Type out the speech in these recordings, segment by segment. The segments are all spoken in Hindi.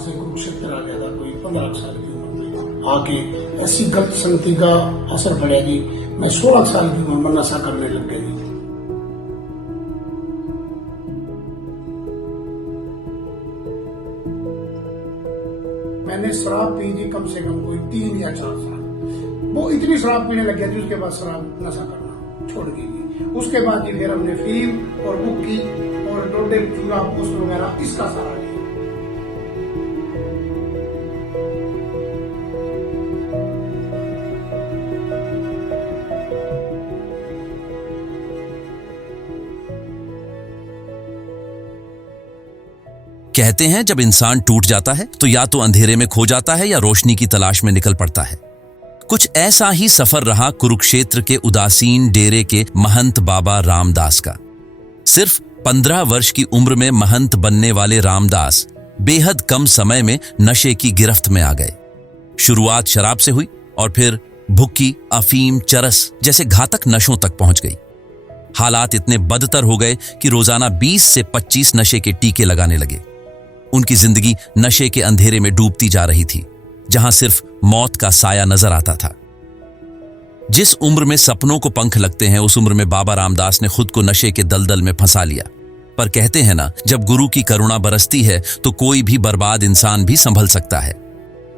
से कुरुक्षेत्र आ गया था कोई 15 साल की उम्र में आके ऐसी गलत संगति का असर पड़ा कि मैं 16 साल की उम्र में नशा करने लग गया जी। मैंने शराब पी थी कम से कम कोई 3 या 4 साल। वो इतनी शराब पीने लग गया थी, उसके बाद शराब नशा करना छोड़ दी थी। उसके बाद जी फिर हमने फीम और बुक्की और डोडे चूरा पोस्ट वगैरह इसका सहारा लिया। कहते हैं जब इंसान टूट जाता है तो या तो अंधेरे में खो जाता है या रोशनी की तलाश में निकल पड़ता है। कुछ ऐसा ही सफर रहा कुरुक्षेत्र के उदासीन डेरे के महंत बाबा रामदास का। सिर्फ 15 वर्ष की उम्र में महंत बनने वाले रामदास बेहद कम समय में नशे की गिरफ्त में आ गए। शुरुआत शराब से हुई और फिर भुक्की, अफीम, चरस जैसे घातक नशों तक पहुंच गई। हालात इतने बदतर हो गए कि रोजाना 20 से 25 नशे के टीके लगाने लगे। उनकी जिंदगी नशे के अंधेरे में डूबती जा रही थी, जहां सिर्फ मौत का साया नजर आता था। जिस उम्र में सपनों को पंख लगते हैं, उस उम्र में बाबा रामदास ने खुद को नशे के दलदल में फंसा लिया। पर कहते हैं ना, जब गुरु की करुणा बरसती है तो कोई भी बर्बाद इंसान भी संभल सकता है।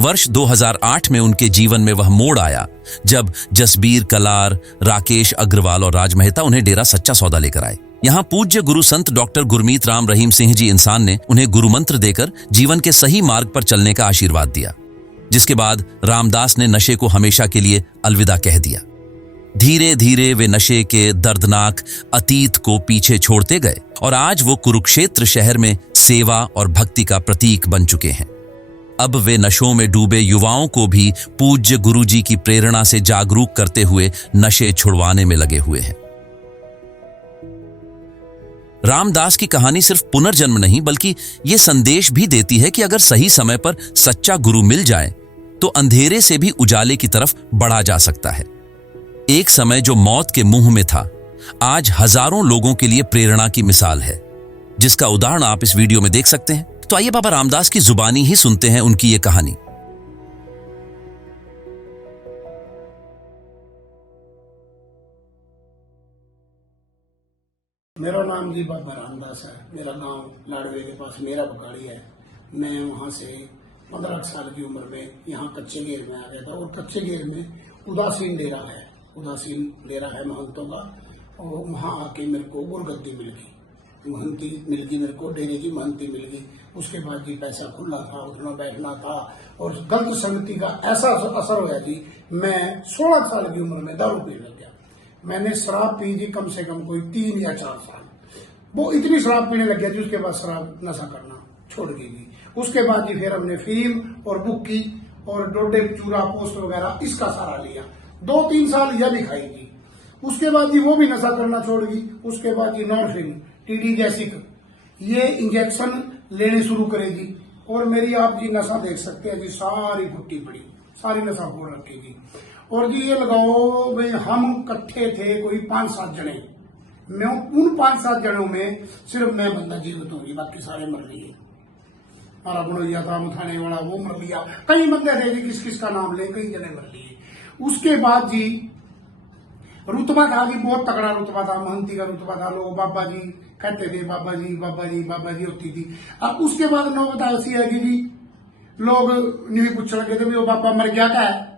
वर्ष 2008 में उनके जीवन में वह मोड़ आया जब जसबीर कलार, राकेश अग्रवाल और राज मेहता उन्हें डेरा सच्चा सौदा लेकर आए। यहां पूज्य गुरु संत डॉक्टर गुरमीत राम रहीम सिंह जी इंसान ने उन्हें गुरु मंत्र देकर जीवन के सही मार्ग पर चलने का आशीर्वाद दिया, जिसके बाद रामदास ने नशे को हमेशा के लिए अलविदा कह दिया। धीरे धीरे वे नशे के दर्दनाक अतीत को पीछे छोड़ते गए और आज वो कुरुक्षेत्र शहर में सेवा और भक्ति का प्रतीक बन चुके हैं। अब वे नशों में डूबे युवाओं को भी पूज्य गुरु जी की प्रेरणा से जागरूक करते हुए नशे छुड़वाने में लगे हुए हैं। रामदास की कहानी सिर्फ पुनर्जन्म नहीं बल्कि ये संदेश भी देती है कि अगर सही समय पर सच्चा गुरु मिल जाए तो अंधेरे से भी उजाले की तरफ बढ़ा जा सकता है। एक समय जो मौत के मुंह में था, आज हजारों लोगों के लिए प्रेरणा की मिसाल है, जिसका उदाहरण आप इस वीडियो में देख सकते हैं। तो आइए बाबा रामदास की जुबानी ही सुनते हैं उनकी ये कहानी। मेरा नाम जी बाबा रामदास है। मेरा गांव लाड़वे के पास मेरा बकाड़ी है। मैं वहां से 15 साल की उम्र में यहाँ कच्चे घेर में आ गया था और कच्चे घेर में उदासीन डेरा है, उदासीन डेरा है महंतों का। और वहां आके मेरे को गुरगद्दी मिल गई, महंती मिल गई, मेरे को डेरे की महंती मिल गई। उसके बाद जी पैसा खुला था, उठना बैठना था और गलत संगति का ऐसा असर हुआ जी, मैं 16 साल की उम्र में दारू पीने लग गया। मैंने शराब पी थी कम से कम कोई 3 या 4 साल। वो इतनी शराब पीने लग गया थी, उसके बाद शराब नशा करना छोड़ दी थी। उसके बाद जी फिर हमने फीम और बुक्की और डोडे चूरा पोस्ट वगैरह इसका सहारा लिया। 2-3 साल यह भी खाई थी। उसके बाद जी वो भी नशा करना छोड़ दी। उसके बाद जी नॉर्फिन, टीडी गैसिक, ये इंजेक्शन लेने शुरू करेगी और मेरी आप जी नशा देख सकते हैं जी, सारी फुट्टी पड़ी, सारी नशा फोड़ रखी थी। और जी ये लगाओ भाई, हम इकट्ठे थे कोई 5-7 जने। मैं उन 5-7 जनों में सिर्फ मैं बंदा जीवित होगी, बाकी सारे मर लिए। हमारा बुढ़िया था, मुथाने वाला, वो मर लिया। कई बंदे थे जी, किस किस का नाम ले, कई जने मर लिए। उसके बाद जी रुतबा था जी, बहुत तगड़ा रुतबा था, महंती का रुतबा था। लोग बाबा जी कहते थे, बाबा जी बाबा जी बाबा जी होती थी। अब उसके बाद नौबत ऐसी है कि जी लोग नहीं पूछ लगे थे भी वो बाबा मर गया क्या है।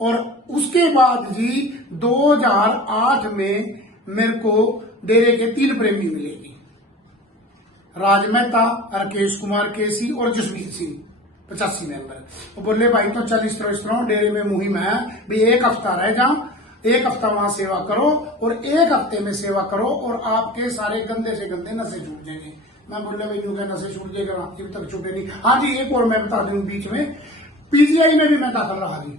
और उसके बाद जी 2008 में मेरे को डेरे के 3 प्रेमी मिलेगी, राज मेहता, राकेश कुमार केसी और जसबीर सिंह, 85 मेंबर। वो बोले भाई तो चल इस तरह डेरे में मुहिम है भी, 1 हफ्ता रह जा, 1 हफ्ता वहां सेवा करो और 1 हफ्ते में सेवा करो और आपके सारे गंदे से गंदे नशे छूट जाएंगे। मैं बोले भाई यूं क्या नशे छूट जाएगा, जब तक छूटे नहीं। हाँ जी, एक और मैं बता दूं, बीच में पीजीआई में भी मैं दाखिल रहा जी,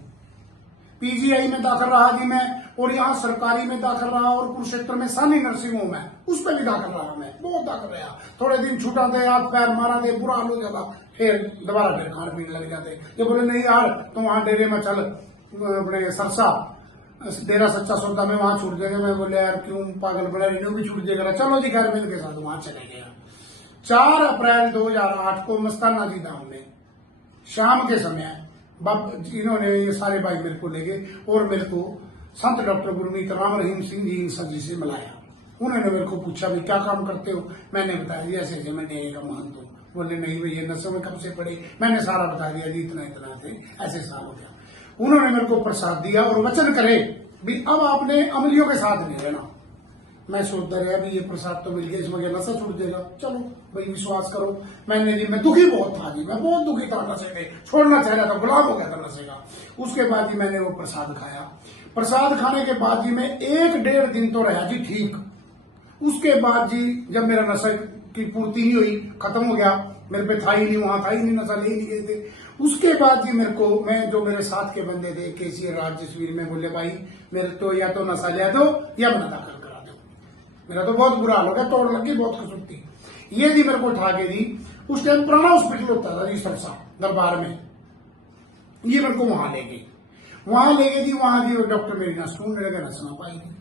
पीजीआई में दाखिल रहा जी मैं, और यहाँ सरकारी में दाखिल रहा, और कुरुक्षेत्र में सानी नर्सिंग होम है उस पर भी दाखिल रहा मैं, बहुत दाखिल रहा। थोड़े दिन छूटा थे, हाथ पैर मारा थे, बुरा हाल हो जाता, फिर दोबारा फिर खाने पीने लग जाते। ये बोले नहीं यार तुम वहां डेरे में चल, अपने सरसा डेरा सच्चा सौदा में वहां छूट जाएगा। मैं बोले यार क्यों पागल बना, इन्हों भी छूट जाएगा। चलो जी घर मिल के साथ वहां चले गया। 4 अप्रैल 2008 को मस्ताना जी गांव में शाम के समय इन्होंने ये सारे भाई मेरे को ले गए और मेरे को संत डॉक्टर गुरमीत राम रहीम सिंह जी इन सब जी से मिलाया। उन्होंने मेरे को पूछा भी क्या काम करते हो, मैंने बताया जी ऐसे ऐसे मैं न्याय का महंत हूँ। बोले नहीं भैया नशे में कब से पड़े, मैंने सारा बता दिया जी इतना इतना थे ऐसे साल हो गया। उन्होंने मेरे को प्रसाद दिया और वचन करे भी अब आपने अमलियों के साथ नहीं रहना। मैं सोचता रहा भी ये प्रसाद तो मिल गया, इसमें क्या नशा छूट जाएगा, चलो भाई विश्वास करो। मैं दुखी बहुत था जी, मैं बहुत दुखी था नशे में, छोड़ना चाह रहा था, गुलाम हो गया था नशे का। उसके बाद जी मैंने वो प्रसाद खाया। प्रसाद खाने के बाद जी मैं 1-1.5 दिन तो रहा जी ठीक। उसके बाद जी जब मेरा नशा की पूर्ति नहीं हुई, खत्म हो गया, मेरे पे था ही नहीं, वहां था ही नहीं, नशा ले नहीं गए थे। उसके बाद जी मेरे को जो मेरे साथ के बंदे थे केसी राज जसवीर में बोले भाई मेरे तो या तो नशा ले दो या बना दाखिल करा दो। मेरा तो बहुत बुरा हाल हो गया, तोड़ लगी, बहुत कसुत्ती। ये जी मेरे को उठा के जी उस टाइम पुराना हॉस्पिटल होता था जी सरसा दरबार में, ये मेरे को वहां ले गए। वहां ले गए जी, वहां जी डॉक्टर मेरी नस ढूंढने लगे, नस ना पाई थी।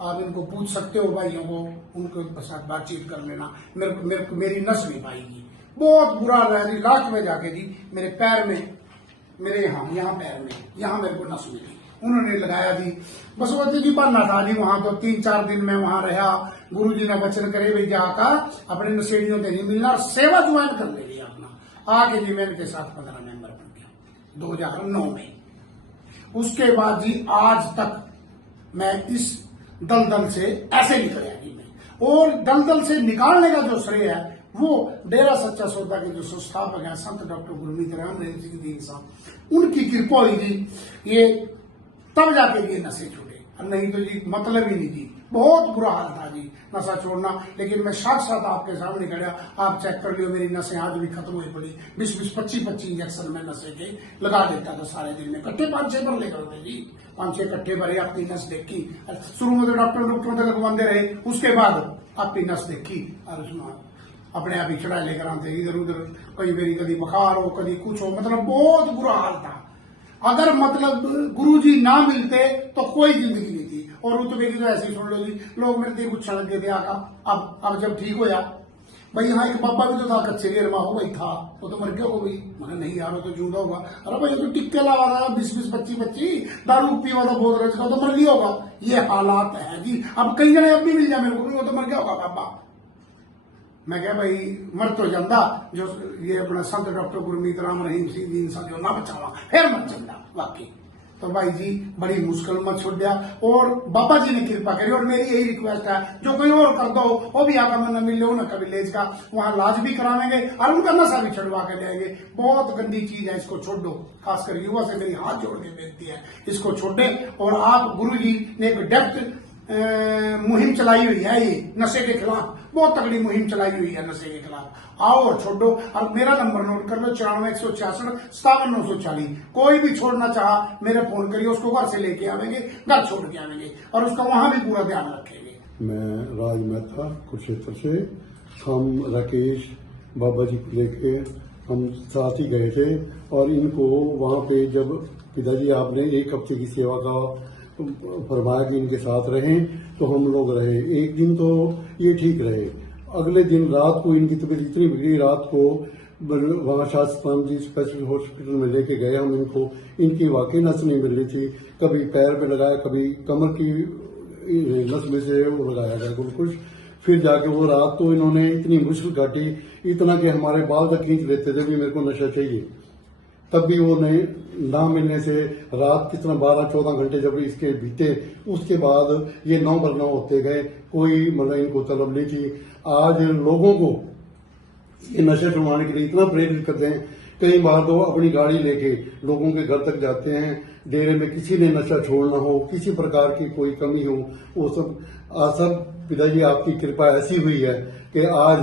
आप इनको पूछ सकते हो भाइयों को, उनके साथ बातचीत कर लेना। मेरी नस नहीं पाएगी, बहुत बुरा रहा जी। लास्ट में जाके जी मेरे पैर में, मेरे यहाँ पैर में, यहाँ मेरे को नस मिली, उन्होंने लगाया जी। बस वो जी बनना था जी। वहां तो 3-4 दिन में वहां रहा। गुरु जी ने वचन करे भाई जाकर अपने नशेड़ियों से नहीं मिलना और सेवा ज्वाइन कर ले लिया अपना। आके जी मैं इनके साथ 15 मेंबर बन गया 2009 में। उसके बाद जी आज तक मैं इस दलदल से ऐसे निकला जी मैं। और दलदल से निकालने का जो श्रेय है वो डेरा सच्चा सौदा के जो संस्थापक हैं संत डॉक्टर गुरमीत राम रहीम सिंह जी साहब, उनकी कृपा हुई जी। ये तब जाके ये नशे छोड़े, नहीं तो जी मतलब ही नहीं जी। बहुत बुरा हाल था जी नशा छोड़ना। लेकिन मैं साथ आपके सामने खड़ा, आप चेक कर लियो मेरी नसें आज भी खत्म हुई पड़ी। 20-20, 25-25 इंजेक्शन में नशे के लगा देता था सारे दिन में, इकट्ठे 5-6 भर ले करते जी। 5-6 इकट्ठे भरे, आपकी नस देखी। शुरू में तो डॉक्टरों तक लगवाते रहे, उसके बाद आपकी नस देखी और उसमें अपने आप ही चढ़ा लेकर आते इधर उधर। कई बारी कभी बुखार हो, कभी कुछ हो, मतलब बहुत बुरा हाल था। अगर मतलब गुरुजी ना मिलते तो कोई जिंदगी नहीं थी। और रुतबे की तो ऐसे ही सुन लो जी, लोग मेरे दिल कुछ लग गए थे आका। अब जब ठीक होया भाई, यहाँ एक बाबा भी तो था कच्चे गेर माँ हो गई था, वो तो मर गया हो गई। मैंने नहीं यार वो तो जूदा होगा। अरे भाई तो टिक्के लगा रहा 20-20, 25-25 दारू पी वाला बहुत रच का, तो मर लिया होगा। ये हालात है जी। अब कई जने अब भी मिल जाए मेरे को, वो तो मर गया होगा बाबा। मैं क्या भाई मर तो जाता जो ये अपना संत डॉक्टर गुरमीत राम रहीम सिंह जी इंसान जो ना बचावा, फिर मर जाता वाकई। तो भाई जी बड़ी मुश्किल में छोड़ दिया और बाबा जी ने कृपा करी। और मेरी यही रिक्वेस्ट है, जो कोई और कर दो वो भी आका मन मिल लो ना कभी लेज का, वहां इलाज भी करावेंगे और उनका नशा भी छुड़वा के लाएंगे। बहुत गंदी चीज है, इसको छोड़ दो। खासकर युवा से मेरी हाथ जोड़ के बेनती है, इसको छोड़े। और आप गुरु जी ने एक डेप्थ मुहिम चलाई हुई है, ये नशे के खिलाफ बहुत तगड़ी मुहिम चलाई हुई है नशे के खिलाफ। आओ और छोड़ो। और मेरा नंबर नोट कर लो 94-166-57-940। कोई भी छोड़ना चाह मेरे फोन करिए, उसको घर से लेके आवेंगे, घर छोड़ के आवेंगे और उसका वहां भी पूरा ध्यान रखेंगे। मैं राज मेहता कुरुक्षेत्र से, हम राकेश बाबा जी को लेके हम साथ ही गए थे। और इनको वहां पे जब पिताजी आपने 1 हफ्ते की सेवा का फरमाया कि इनके साथ रहें, तो हम लोग रहे। एक दिन तो ये ठीक रहे, अगले दिन रात को इनकी तबीयत इतनी बिगड़ी, रात को वहां शास्त्राम जी स्पेशल हॉस्पिटल में लेके गए हम इनको। इनकी वाकई नस नहीं मिल रही थी, कभी पैर पे लगाया, कभी कमर की नस में से वो लगाया गया कुछ। फिर जाके वो रात तो इन्होंने इतनी मुश्किल काटी, इतना कि हमारे बाल तक खींच लेते थे भी मेरे को नशा चाहिए। तब भी वो नहीं ना मिलने से रात कितना 12-14 घंटे जब इसके बीते, उसके बाद ये 9 पर 9 होते गए। कोई मतलब इनको तलब नहीं थी। आज लोगों को ये नशे छुड़वाने के लिए इतना प्रेरित करते हैं, कई बार तो अपनी गाड़ी लेके लोगों के घर तक जाते हैं। डेरे में किसी ने नशा छोड़ना हो, किसी प्रकार की कोई कमी हो, वो सब पिताजी आपकी कृपा ऐसी हुई है कि आज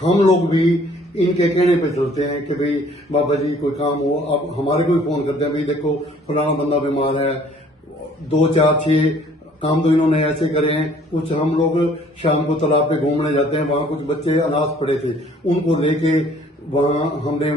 हम लोग भी इनके कहने पे चलते हैं कि भाई बाबा जी कोई काम हो, अब हमारे को भी फोन करते हैं भाई देखो फलाना बंदा बीमार है। 2-4-6 काम तो इन्होंने ऐसे करे हैं। कुछ हम लोग शाम को तालाब पे घूमने जाते हैं, वहां कुछ बच्चे अनाथ पड़े थे, उनको लेके वहां हमने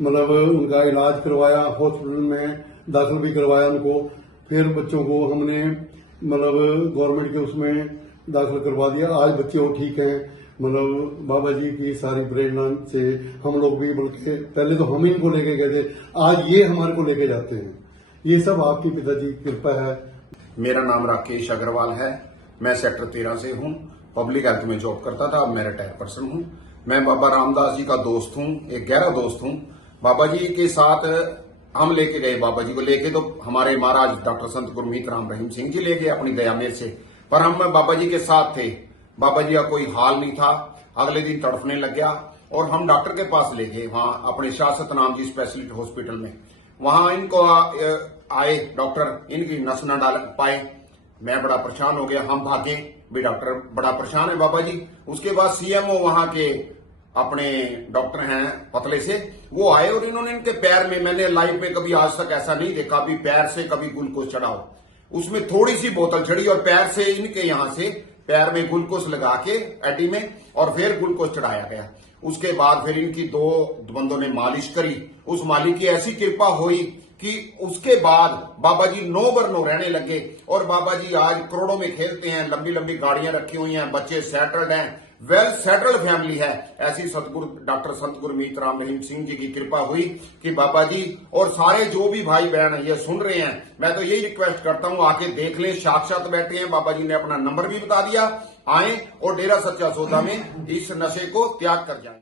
मतलब उनका इलाज करवाया, हॉस्पिटल में दाखिल भी करवाया उनको। फिर बच्चों को हमने मतलब गवर्नमेंट के उसमें दाखिल करवा दिया। आज बच्चे वो ठीक हैं। मतलब बाबा जी की सारी प्रेरणा से हम लोग भी, बल्कि पहले तो हम इनको लेके गए थे, आज ये हमारे को लेके जाते हैं। ये सब आपकी पिताजी की कृपा है। मेरा नाम राकेश अग्रवाल है। मैं सेक्टर 13 से हूं। पब्लिक हेल्थ में जॉब करता था। अब मैं रिटायर पर्सन हूं। मैं बाबा रामदास जी का दोस्त हूं, एक गहरा दोस्त हूं। बाबा जी के साथ हम लेके गए, बाबा जी को लेके तो हमारे महाराज डॉक्टर संत गुरमीत राम रहीम सिंह जी ले गए अपनी दया मेर से, पर हम बाबा जी के साथ थे। बाबा जी का कोई हाल नहीं था। अगले दिन तड़फने लग गया और हम डॉक्टर के पास ले गए, वहां अपने शाह सतनाम जी स्पेशलिटी हॉस्पिटल में। वहां इनको आए डॉक्टर, इनकी नस न डाल पाए। मैं बड़ा परेशान हो गया। हम भागे भी, डॉक्टर बड़ा परेशान है बाबा जी। उसके बाद सीएमओ वहां के अपने डॉक्टर हैं पतले से, वो आए और इन्होंने इनके पैर में, मैंने लाइफ में कभी आज तक ऐसा नहीं देखा, भी पैर से कभी ग्लूकोज चढ़ाओ। उसमें थोड़ी सी बोतल चढ़ी और पैर से इनके यहां से पैर में ग्लूकोज लगा के एडी में और फिर ग्लूकोज चढ़ाया गया। उसके बाद फिर इनकी 2 बंदों ने मालिश करी। उस मालिक की ऐसी कृपा हुई कि उसके बाद बाबा जी 9/9 रहने लगे और बाबा जी आज करोड़ों में खेलते हैं। लंबी लंबी गाड़ियां रखी हुई हैं, बच्चे सेटल्ड हैं, वेल सेटल्ड फैमिली है। ऐसी सतगुरु डॉक्टर संत गुरमीत राम रहीम सिंह जी की कृपा हुई कि बाबा जी और सारे जो भी भाई बहन ये सुन रहे हैं, मैं तो यही रिक्वेस्ट करता हूं, आके देख लें। साक्षात बैठे हैं बाबा जी ने अपना नंबर भी बता दिया। आए और डेरा सच्चा सौदा में इस नशे को त्याग कर जाएं।